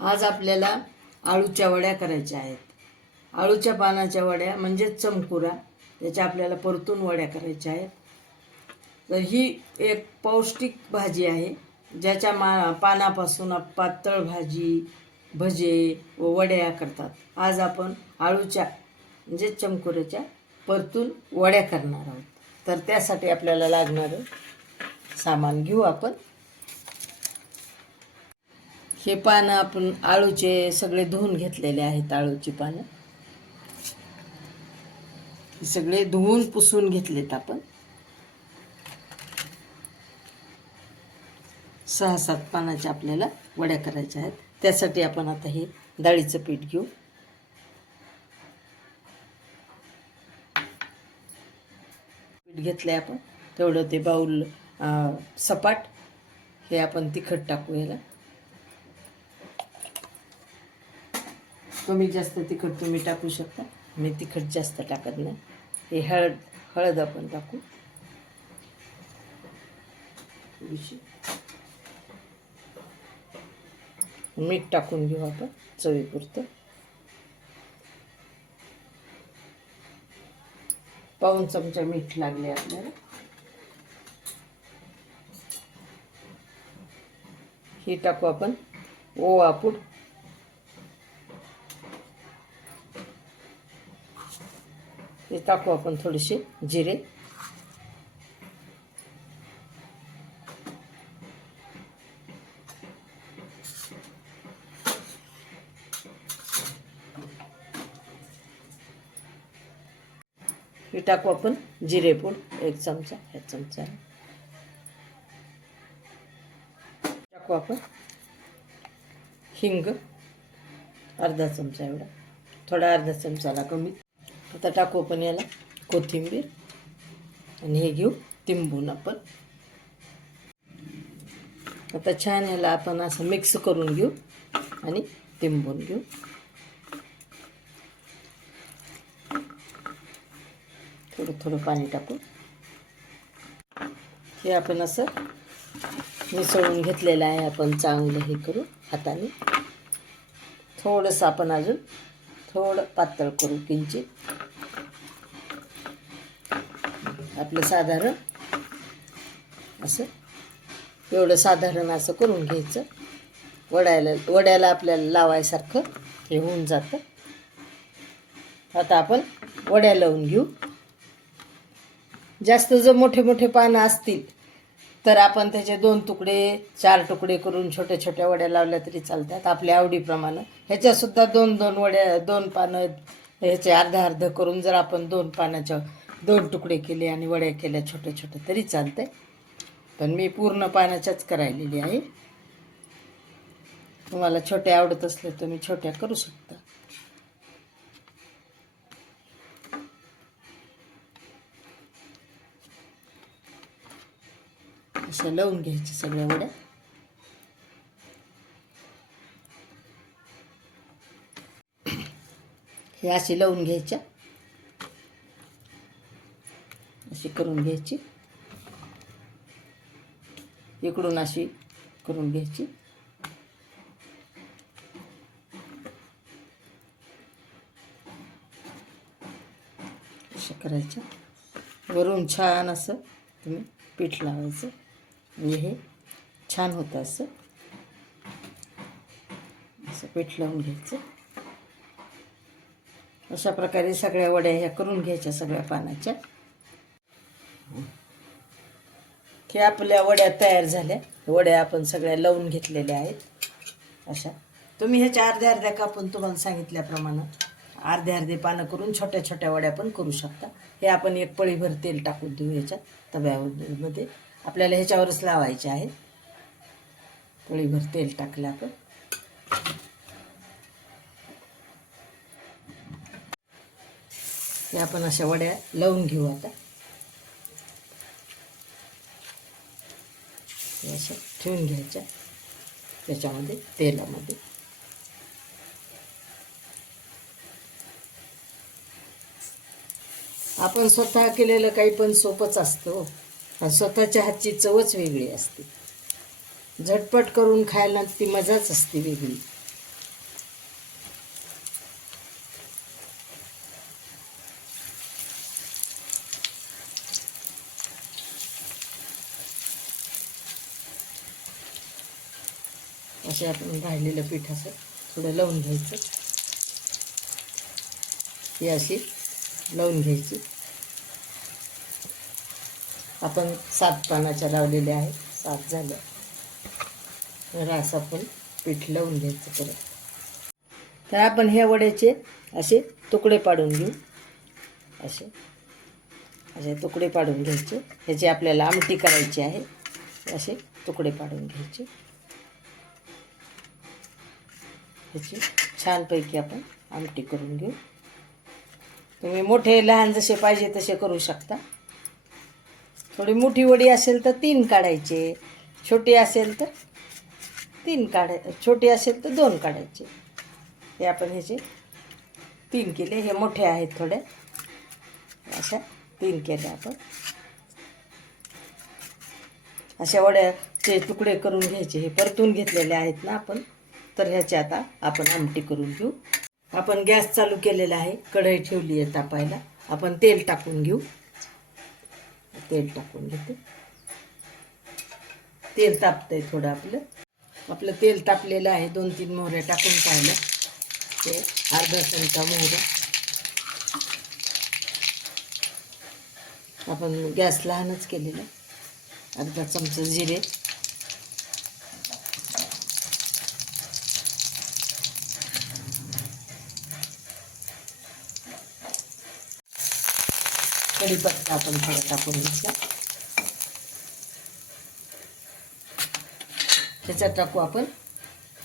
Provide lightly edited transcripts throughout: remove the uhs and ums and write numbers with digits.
आज आपल्याला आळूच्या वड्या करायच्या आहेत. आळूच्या पानाच्या वड्या म्हणजेच चमकुरा, त्याच्या आपल्याला परतून वड्या करायच्या आहेत. तर ही एक पौष्टिक भाजी आहे, ज्याच्या पानापासून पातळ भाजी, भजे व वड्या करतात. आज आपण आळूच्या म्हणजे चमकुऱ्याच्या परतून वड्या करणार आहोत. तर त्यासाठी आपल्याला लागणारं सामान घेऊ आपण. हे पानं आपण आळूचे सगळे धुवून घेतलेले आहेत. आळूची पानं हे सगळे धुवून पुसून घेतलेत आपण. 6-7 पानाच्या आपल्याला वड्या करायच्या आहेत. त्यासाठी आपण आता हे डाळीचं पीठ घेऊ. पीठ घेतलंय आपण तेवढं ते बाऊल सपाट. हे आपण तिखट टाकू. याला कमी जास्त तिखट तुम्ही टाकू शकता. मी तिखट जास्त टाकत नाही. हे हळद आपण टाकू थोडीशी. मीठ टाकून घेऊ आपण चवीपुरतं. पाऊण चमचा मीठ लागले आपल्याला. हे टाकू आपण ओवा पूड. हे टाकू आपण थोडेसे जिरे. हे टाकू आपण जिरेपूड 1 चमचा. 1 चमचा टाकू आपण. हिंग अर्धा चमचा एवढा, थोडा अर्धा चमचाला कमी. आता टाकू आपण याला कोथिंबीर आणि हे घेऊ तिंबून आपण. आता छान ह्याला आपण असं मिक्स करून घेऊ आणि तिंबून घेऊ. थोडं थोडं पाणी टाकू. हे आपण असं मिसळून घेतलेलं आहे. आपण चांगलं हे करू हाताने. थोडंसं आपण अजून थोडं पातळ करू किंचित. आपलं साधारण असं एवढं साधारण असं करून घ्यायचं. वड्याला आपल्याला लावायसारखं हे होऊन जातं. आता आपण वड्या लावून घेऊ. जास्त जर मोठे मोठे पानं असतील तर आपण त्याचे 2 तुकडे 4 तुकडे करून छोट्या छोट्या वड्या लावल्या तरी चालतात, आपल्या आवडीप्रमाणे. ह्याच्यासुद्धा 2-2 वड्या, 2 पानं ह्याचे अर्ध करून जर आपण 2 पानाच्या 2 तुकडे केले आणि वड्या केल्या छोट्या छोट्या तरी चालतंय. पण मी पूर्ण पानाच्याच करायलेली आहे. तुम्हाला छोट्या आवडत असले तर तुम्ही छोट्या करू शकता. अशा लावून घ्यायच्या सगळ्या वड्या. हे अशी लावून घ्यायच्या. अशी करून घ्यायची. इकडून अशी करून घ्यायची. अशा करायच्या. वरून छान असं तुम्ही पीठ लावायचं आणि हे छान होतं. असं असं पीठ लावून घ्यायचं. अशा प्रकारे सगळ्या वड्या ह्या करून घ्यायच्या सगळ्या पानाच्या. की आपल्या वड्या तयार झाल्या. वड्या आपण सगळ्या लावून घेतलेल्या आहेत. अशा तुम्ही ह्याच्या अर्ध्या कापून तुम्हाला सांगितल्याप्रमाणे अर्धे पानं करून छोट्या छोट्या वड्या पण करू शकता. हे आपण 1 पळीभर तेल टाकून देऊ ह्याच्या तव्यामध्ये. आपल्याला ह्याच्यावरच लावायचे आहे. पळीभर तेल टाकलं आपण. हे आपण अशा वड्या लावून घेऊ. आता अशा ठेवून घ्यायच्या त्याच्यामध्ये तेलामध्ये. आपण स्वतः केलेलं काही पण सोपंच असतं. स्वतःच्या हातची चवच वेगळी असते. झटपट करून खायला ती मजाच असते वेगळी. असे आपण राहिलेलं पीठ असं थोडं लावून घ्यायचं. ही अशी लावून घ्यायची. आपण 7 पानाच्या लावलेल्या आहेत, 7 झाल्या. तर असं आपण पीठ लावून घ्यायचं परत. तर आपण ह्या वड्याचे असे तुकडे पाडून घेऊ. असे तुकडे पाडून घ्यायचे. ह्याची आपल्याला आमटी करायची आहे. असे तुकडे पाडून घ्यायचे. ह्याची छानपैकी आपण आमटी करून घेऊ. तुम्ही मोठे लहान जसे पाहिजे तसे करू शकता. थोडी मोठी वडी असेल तर 3 काढायचे, छोटी असेल तर 3 छोटी असेल तर 2 काढायचे. हे आपण ह्याचे 3 केले. हे मोठे आहेत थोडे, अशा 3 केल्या आपण. अशा वड्याचे तुकडे करून घ्यायचे. हे परतून घेतलेले आहेत ना आपण. तर ह्याची आता आपण आमटी करून घेऊ. आपण गॅस चालू केलेला आहे, कढई ठेवली आहे तापायला. आपण तेल टाकून घेऊ. तेल टाकून घेते. तेल तापतंय थोडं आपलं तेल तापलेलं आहे. 2-3 मोहऱ्या टाकून पाहिलं. ते अर्धा चमचा मोहऱ्या. आपण गॅस लहानच केलेला. अर्धा चमचा जिरे, कढीपत्ता आपण थोडा टाकून घेतला. त्याच्यात टाकू आपण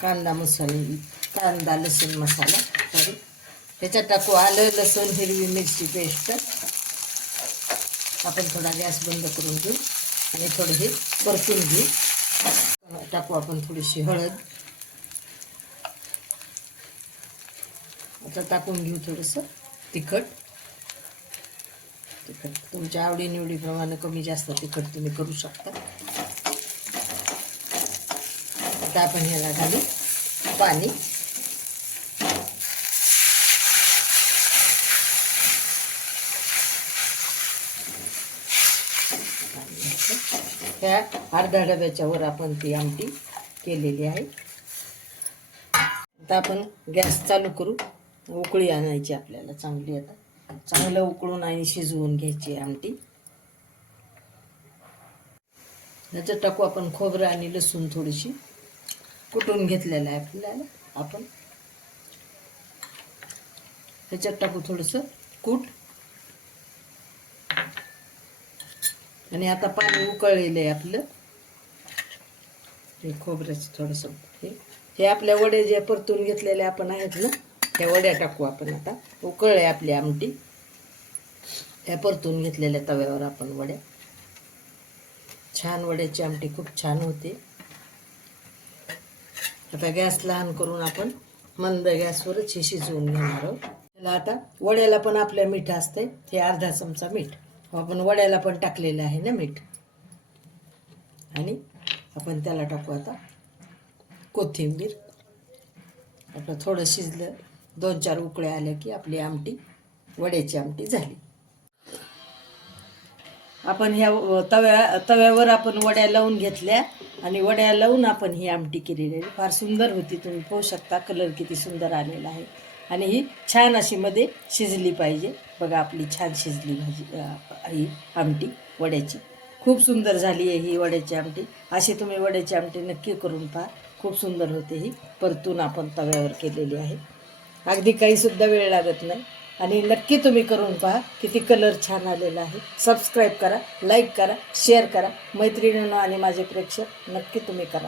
कांदा लसूण मसाला. त्याच्यात टाकू आलं लसूण हिरवी मिरची पेस्ट. आपण थोडा गॅस बंद करून घेऊ आणि थोडं हे परतून घेऊ. टाकू आपण थोडीशी हळद. आता टाकून घेऊ थोडंसं तिखट. तुमच्या आवडीनिवडीप्रमाणे कमी जास्त तिखट तुम्ही करू शकता. आता आपण ह्याला घालू पाणी. ह्या अर्ध्या डब्याच्या वर आपण ती आमटी केलेली आहे. आता आपण गॅस चालू करू. उकळी आणायची आपल्याला चांगली. आता चांगलं उकळून आणि शिजवून घ्यायची आमटी. ह्याच्यात टाकू आपण खोबरं आणि लसूण थोडीशी कुटून घेतलेलं आहे आपल्याला. आपण ह्याच्यात टाकू थोडंसं कूट. आणि आता पाणी उकळलेलं आहे आपलं. हे खोबऱ्याचं थोडंसं हे आपल्या वडे जे परतून घेतलेले आपण आहेत ना, त्या वड्या टाकू आपण. आता उकळले आपली आमटी. ह्या परतून घेतलेल्या तव्यावर आपण वड्या. छान वड्याची आमटी खूप छान होते. आता गॅस लहान करून आपण मंद गॅसवरच हे शिजवून घेणार आहोत. त्याला आता वड्याला पण आपल्या मीठ असते. हे अर्धा चमचा मीठ आपण वड्याला पण टाकलेलं आहे ना मीठ. आणि आपण त्याला टाकू आता कोथिंबीर. आपलं थोडं शिजलं, 2-4 उकळ्या आल्या की आपली आमटी, वड्याची आमटी झाली. आपण ह्या तव्यावर आपण वड्या लावून घेतल्या आणि वड्या लावून आपण ही आमटी केलेली आहे. फार सुंदर होती. तुम्ही पाहू शकता कलर किती सुंदर आलेला आहे. आणि ही छान अशी मध्ये शिजली पाहिजे. बघा आपली छान शिजली ही आमटी वड्याची. खूप सुंदर झाली आहे ही वड्याची आमटी. अशी तुम्ही वड्याची आमटी नक्की करून पहा. खूप सुंदर होते ही. परतून आपण तव्यावर केलेली आहे. अगदी काहीसुद्धा वेळ लागत नाही. आणि नक्की तुम्ही करून पहा. किती कलर छान आलेला आहे. सबस्क्राईब करा, लाईक करा, शेअर करा. मैत्रिणींनो आणि माझे प्रेक्षक नक्की तुम्ही करा.